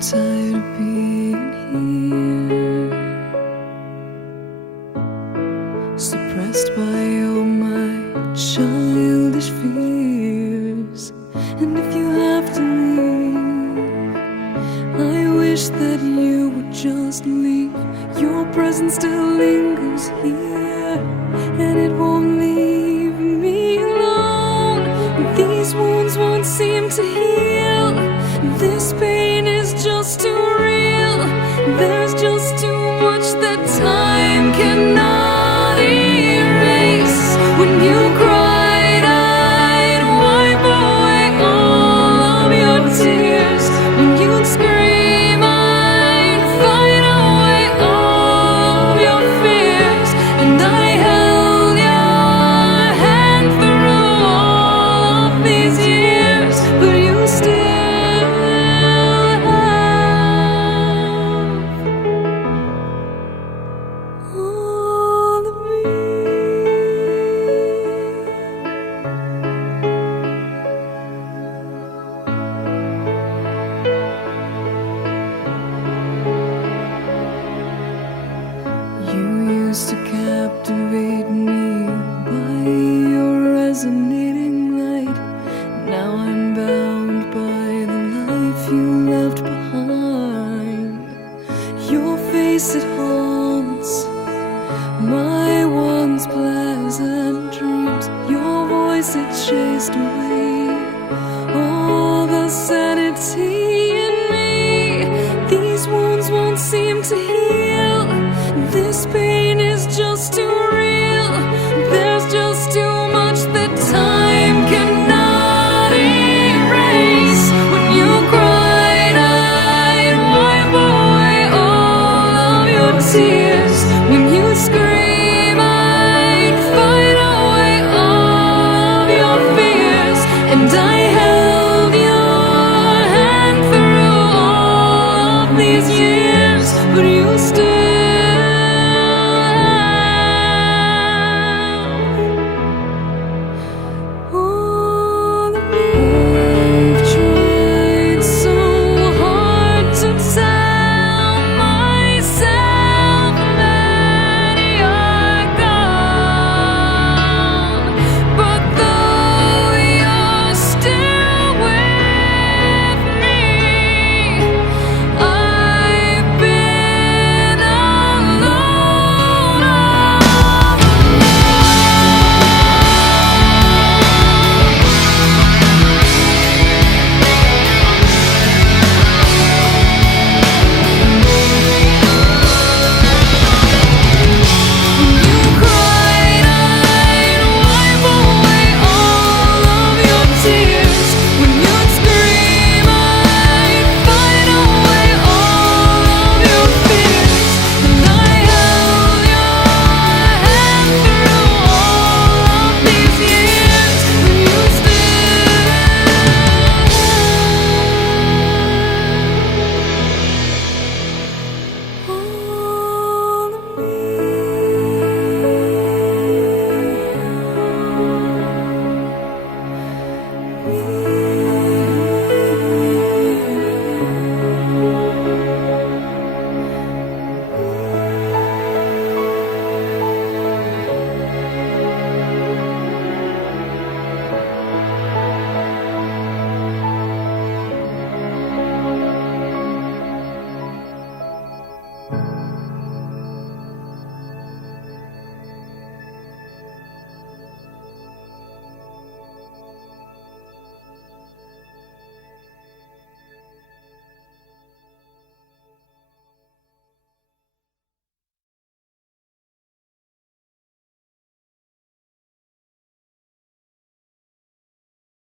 tired of being here, suppressed by all my childish fears. And if you have to leave, I wish that you would just leave. Your presence still lingers here, and it won't leave me alone. These wounds won't seem to heal. This pain is just too real. There's just too much that time cannot erase. When you cried, I'd wipe away all of your tears. When you'd scream, I'd fight away all of your fears. And I held your hand through all of these years, but you still all of me. You used to captivate me by your resonating light. Now I'm bound by the life you left behind. Your face, it haunts my once pleasant dreams. Your voice, it chased away all the sanity in me. These wounds won't seem to heal. This pain is just too real. There's just too much that time cannot erase. When you cried, I'd wipe away all of your tears. When you scream, I'd fight away all of your fears. And I held your hand through all of these years, but you still